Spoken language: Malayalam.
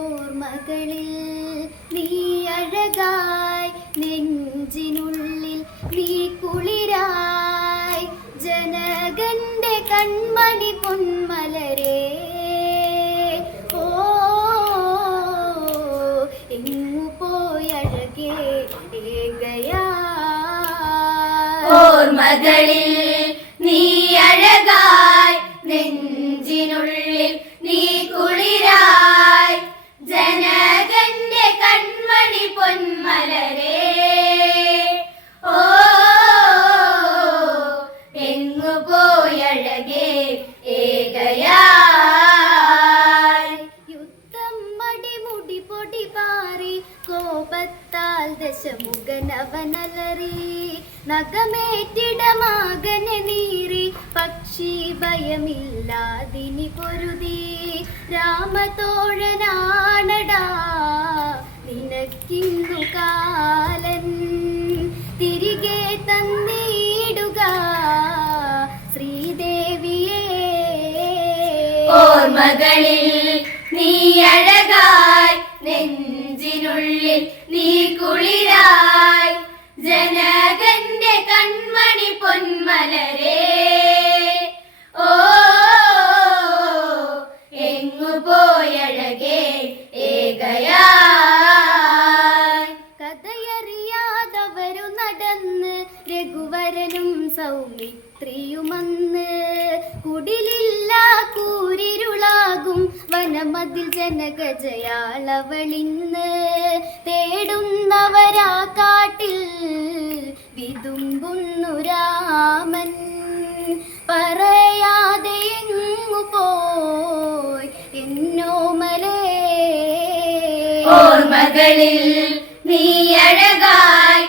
ഓർമ്മകളിൽ നീ അഴകായി, നെഞ്ചിനുള്ളിൽ നീ കുളിരായി, ജനകന്റെ കൺമണി പൊന്മലരേ. ഓ എങ്ങു പോയഴകേ ഏകയാ. ഓർമ്മകളിൽ നീ അഴകായി, നെഞ്ചിനുള്ളിൽ നീ കുളിരായി, ജനകന്റെ കൺമണി പൊന്മലരേ. ഓ എങ്ങു പോയഴകേ ഏകയായി. യുദ്ധം മടിമുടി പൊടി പാറി, കോപത്താൽ ദശമുഖനവനലറി, നഖമേറ്റിടമാകനെ നീറി, പക്ഷി ഭയമില്ലാതിനി പൊരുതി. രാമതോഴനാണടാ നിനക്കിന്നു കാലൻ, തിരികെ തന്നിടുക ശ്രീദേവിയേ. ഓർമ്മകളിൽ നീ അഴകായി, നെഞ്ചിനുള്ളിൽ നീ കുളിരായി, ജനകന്റെ കൺമണി പൊന്മലരേ. ഓ എങ്ങു പോയഴകേ ഏകയായി. കഥയറിയാതവരു നടന്ന്, രഘുവരനും സൗമിത്രിയുമന്ന്, കുടിലില്ല കൂരിരുളാകും വനമതിൽ ജനകജയാളവളിന്ന്. തേടുന്നവരാ കാട്ടിൽ വിതുമ്പുന്നു രാമൻ, പറയാതെ എങ്ങു പോയി എന്നോമലേ. ഓർമ്മകളിൽ നീ അഴകായി,